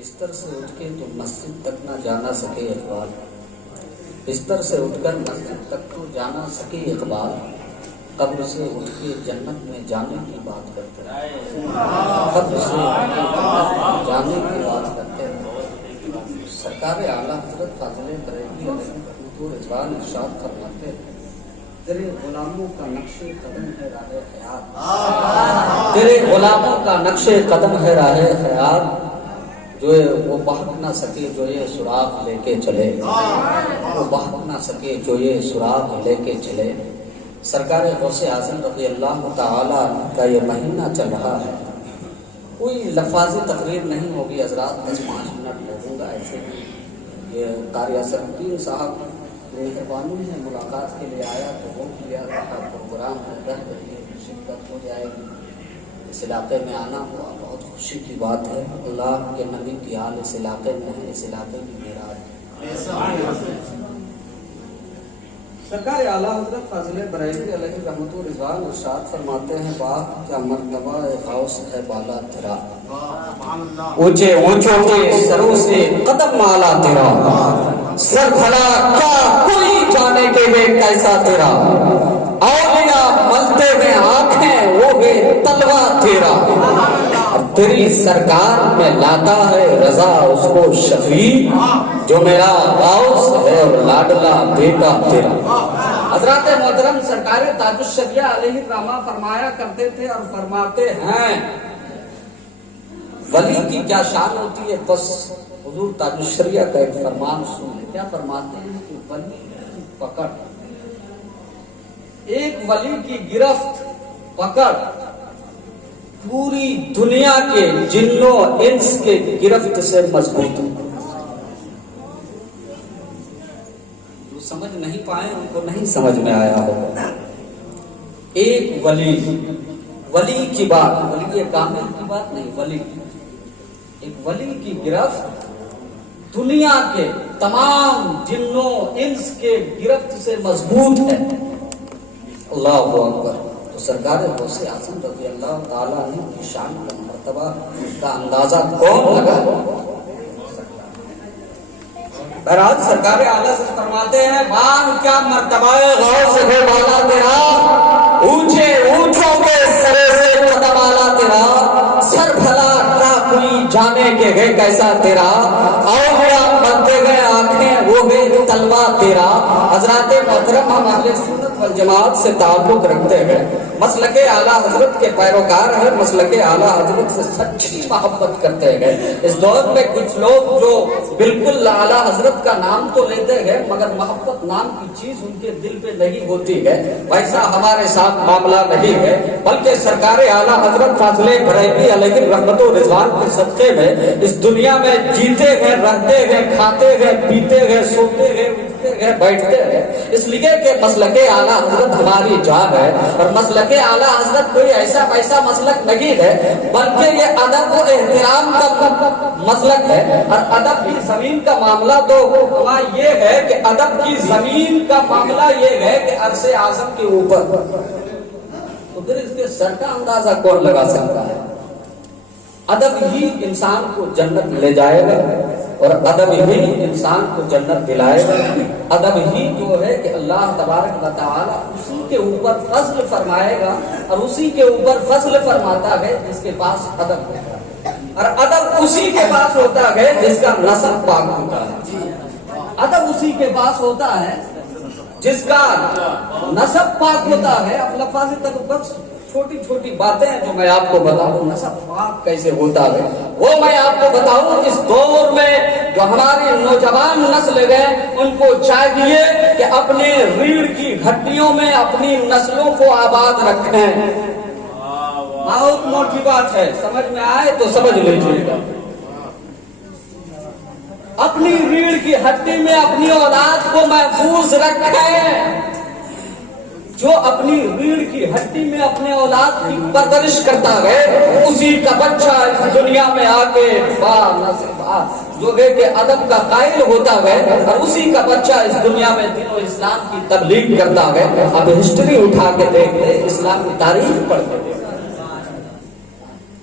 بستر سے اٹھ کے تو مسجد تک نہ جانا سکے اقبال، بستر سے اٹھ کر مسجد تک تو جانا سکے اقبال، قبر سے اٹھ کے جنت میں جانے کی بات کرتے ہیں، قبر سے اٹھ کے جنت میں جانے کی بات کرتے ہیں۔ سرکار اعلیٰ حضرت فاضل بریلوی علیہ رحمۃ رضوان ارشاد فرماتے ہیں، تیرے غلاموں کا نقش قدم ہے راہ حیات، تیرے غلاموں کا نقش قدم ہے راہ حیات، جو وہ بہک نہ سکے جو یہ سراغ لے کے چلے، وہ بہک نہ سکے جو یہ سراغ لے کے چلے۔ سرکار غوث اعظم رضی اللہ تعالی عنہ کا یہ مہینہ چل رہا ہے، کوئی لفاظی تقریر نہیں ہوگی حضرات، 10-5 منٹ لگوں گا ایسے ہی۔ یہ قاری اسد الدین صاحب مہربانی ہے ملاقات کے لیے آیا تو وہ کیا رہا پروگرام رہ گئی شرکت ہو جائے گی، اس علاقے میں آنا ہوا بہت خوشی کی بات ہے۔ اللہ کے نبی کی حال اس علاقے میں ہے، اس علاقے کی معراج۔ سرکار اعلیٰ حضرت فاضل بریلوی علیہ رحمۃ رضوان ارشاد فرماتے ہیں، واہ کیا مرتبہ غوث ہے بالا تیرا، اونچے اونچوں کے سروں سے قدم اعلیٰ تیرا، سر بھلا کیا کوئی جانے کے بے کیسا تیرا، اولیاء ملتے میں آنکھیں وہ بے تلوا تیرا، تیری سرکار میں لاتا ہے رضا اس کو شفیع، جو میرا غوث ہے اور لاڈلا بیٹا تیرا۔ حضرات محترم سرکار تاج الشریعہ علیہ الرحمہ فرمایا کرتے تھے اور فرماتے ہیں، ولی کی کیا شان ہوتی ہے، بس حضور تاج الشریعہ کا ایک فرمان سن لیں، کیا فرماتے ہیں کہ ولی کی پکڑ، ایک ولی کی گرفت پکڑ پوری دنیا کے جنوں انس کے گرفت سے مضبوط ہے۔ جو سمجھ نہیں پائے ان کو نہیں سمجھ میں آیا ہوگا۔ ایک ولی کی بات، ولی کامل کی بات نہیں، ولی ایک ولی کی گرفت دنیا کے تمام جنوں انس کے گرفت سے مضبوط ہے۔ اللہ اکبر۔ تو سرکار غوث اعظم رضی اللہ تعالیٰ عنہ کی شان کا مرتبہ کا اندازہ کون لگا؟ بہرحال سرکار اعلیٰ سے فرماتے ہیں، بان کیا مرتبہ غوث ہے بالا تیرا، اونچے اونچوں کے سرے سے قدم اعلیٰ تیرا، سر بھلا کیا کوئی جانے کے گئے کیسا تیرا، اولیاء بنتے گئے آنکھیں وہ بے تلوا تیرا۔ حضرات محترم ہم اہل سنت والجماعت سے تعلق رکھتے ہیں، مسلک اعلیٰ حضرت کے پیروکار ہیں، مسلک اعلیٰ حضرت سے سچی محبت کرتے ہیں۔ اس دور میں کچھ لوگ جو بالکل اعلیٰ حضرت کا نام تو لیتے ہیں مگر محبت نام کی چیز ان کے دل پہ نہیں ہوتی ہے، ویسا ہمارے ساتھ معاملہ نہیں ہے، بلکہ سرکار اعلیٰ حضرت فاضل بریلوی علیہ رحمۃ رضوان کے صدقے میں اس دنیا میں جیتے ہیں، رہتے ہیں، کھاتے ہیں، پیتے ہیں، سوتے ہیں، اٹھتے ہیں، بیٹھتے ہیں، اس لیے کہ مسلک اعلیٰ حضرت ہماری جان ہے، اور مسلک اعلیٰ حضرت کوئی ایسا ویسا مسلک نہیں ہے بلکہ یہ ادب و احترام کا مسلک ہے۔ اور ادب کی زمین کا معاملہ تو یہ ہے کہ ادب کی زمین کا معاملہ یہ ہے کہ عرش اعظم کے اوپر، تو پھر اس کے سر کا اندازہ کون لگا سکتا ہے؟ ادب ہی انسان کو جنت لے جائے گا، اور ادب ہی انسان کو جنت دلائے گا۔ ادب ہی جو ہے کہ اللہ تبارک و تعالی اسی کے اوپر فضل فرمائے گا، اور اسی کے اوپر فضل فرماتا ہے جس کے پاس ادب ہوتا ہے، اور ادب اسی کے پاس ہوتا ہے جس کا نسب پاک ہوتا ہے۔ ادب اسی کے پاس ہوتا ہے جس کا نسب پاک ہوتا ہے۔ اب لفاظی تک بس چھوٹی چھوٹی باتیں جو میں آپ کو بتاؤں، نسب پاک کیسے ہوتا ہے وہ میں آپ کو بتاؤں۔ اس دور میں جو ہماری نوجوان نسل ہے ان کو چاہیے کہ اپنے ریڑھ کی ہڈیوں میں اپنی نسلوں کو آباد رکھیں۔ بہت موٹی بات ہے، سمجھ میں آئے تو سمجھ لیجیے گا۔ اپنی ریڑھ کی ہڈی میں اپنی اولاد کو محفوظ رکھیں۔ جو اپنی ریڑھ کی ہڈی میں اپنے اولاد کی پرورش کرتا ہے اسی کا بچہ اس دنیا میں آ کے جو ہے کہ ادب کا قائل ہوتا ہے، اور اسی کا بچہ اس دنیا میں دین و اسلام کی تبلیغ کرتا ہے۔ اب ہسٹری اٹھا کے دیکھ لیں، اسلام کی تاریخ پڑھ کے دیکھ لیں،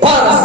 12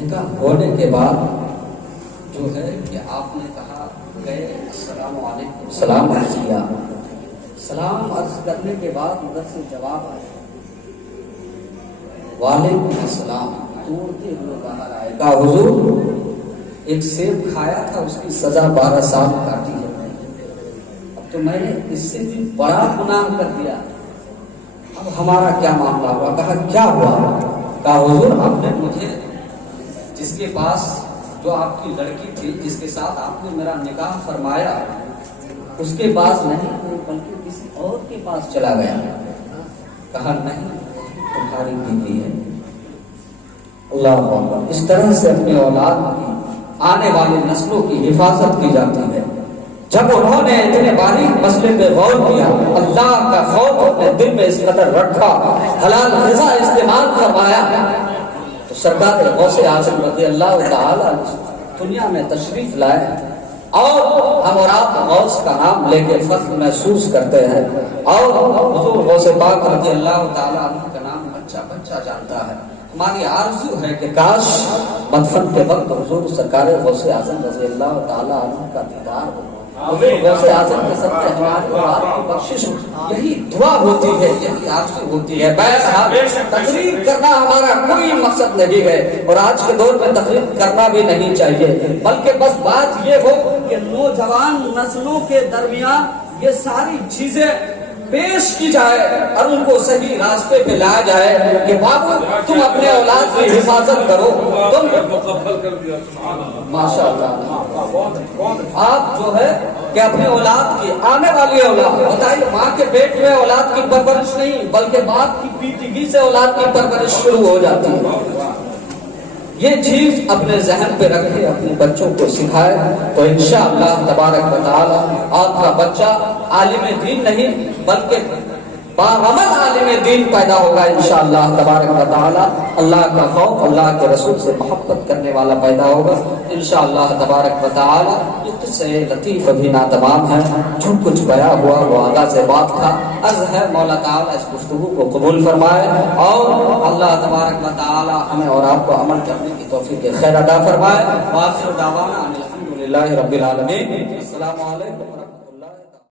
نکاح ہونے کے بعد جو ہے کہ آپ نے کہا گئے السلام علیکم، سلام عرض کیا، سلام عرض کرنے کے بعد ادھر سے جواب آیا وعلیکم السلام، توڑتے ہوئے باہر آئے، کہا حضور ایک سیب کھایا تھا، اس کی سزا 12 سال کاٹی ہے، اب تو میں نے اس سے بھی بڑا گناہ کر دیا، اب ہمارا کیا معاملہ ہوا؟ کہا کیا ہوا؟ کہا حضور آپ نے مجھے جس کے پاس جو آپ کی لڑکی تھی جس کے ساتھ آپ نے میرا نکاح فرمایا اس کے پاس نہیں بلکہ کسی اور کے پاس چلا گیا۔ کہا نہیں تمہاری بیوی ہے۔ اللہ اکبر۔ اس طرح سے اپنے اولاد کی آنے والی نسلوں کی حفاظت کی جاتی ہے۔ جب انہوں نے اتنے باریک مسئلے پہ غور کیا، اللہ کا خوف اپنے دل میں اس قدر رکھا، حلال غذا استعمال فرمایا، تو سرکار غوث اعظم رضی اللہ تعالی دنیا میں تشریف لائے اور ہم اور آپ غوث کا نام لے کے فخر محسوس کرتے ہیں، اور حضور غوث پاک رضی اللہ تعالی عنہ کا نام بچہ بچہ جانتا ہے۔ ہماری آرزو ہے کہ کاش مدفن کے وقت حضور سرکار غوث اعظم رضی اللہ تعالی عنہ کا دیدار ہو، حضور غوث اعظم کے سب کے ہمارے اور آپ کی بخشش ہو، یہی دعا ہوتی ہے، یہی آرزو ہوتی ہے۔ تقریر کرنا ہمارا کوئی مقصد نہیں ہے، اور آج کے دور میں تقریر کرنا بھی نہیں چاہیے، بلکہ بس بات یہ ہو کہ نوجوان نسلوں کے درمیان یہ ساری چیزیں پیش کی جائے اور ان کو صحیح راستے پہ لایا جائے کہ بابو تم اپنے اولاد کی حفاظت کرو، تم ماشاء اللہ آپ جو ہے کہ اپنے اولاد کی آنے والی اولاد، بتائیے ماں کے پیٹ میں اولاد کی پرورش نہیں بلکہ باپ کی پیٹگی سے اولاد کی پرورش شروع ہو جاتی ہے۔ یہ چیز اپنے ذہن پہ رکھے، اپنے بچوں کو سکھائے تو انشاءاللہ تبارک و تعالی آپ کا بچہ عالم دین نہیں بلکہ باعمل عالم دین پیدا ہوگا انشاءاللہ تبارک و تعالی۔ اللہ کا خوف، اللہ کے رسول سے محبت کرنے والا پیدا ہوگا انشاءاللہ تبارک و تعالی۔ یہ قصہ لطیف ابھی ناتمام ہے، جو کچھ بیان ہوا وہ آغاز بات تھا۔ عرض ہے مولا تعالی اس گفتگو کو قبول فرمائے اور اللہ تبارک و تعالی ہمیں اور آپ کو عمل کرنے کی توفیق خیر عطا فرمائے۔ وآخر دعوانا ان الحمدللہ رب العالمین۔ السلام علیکم۔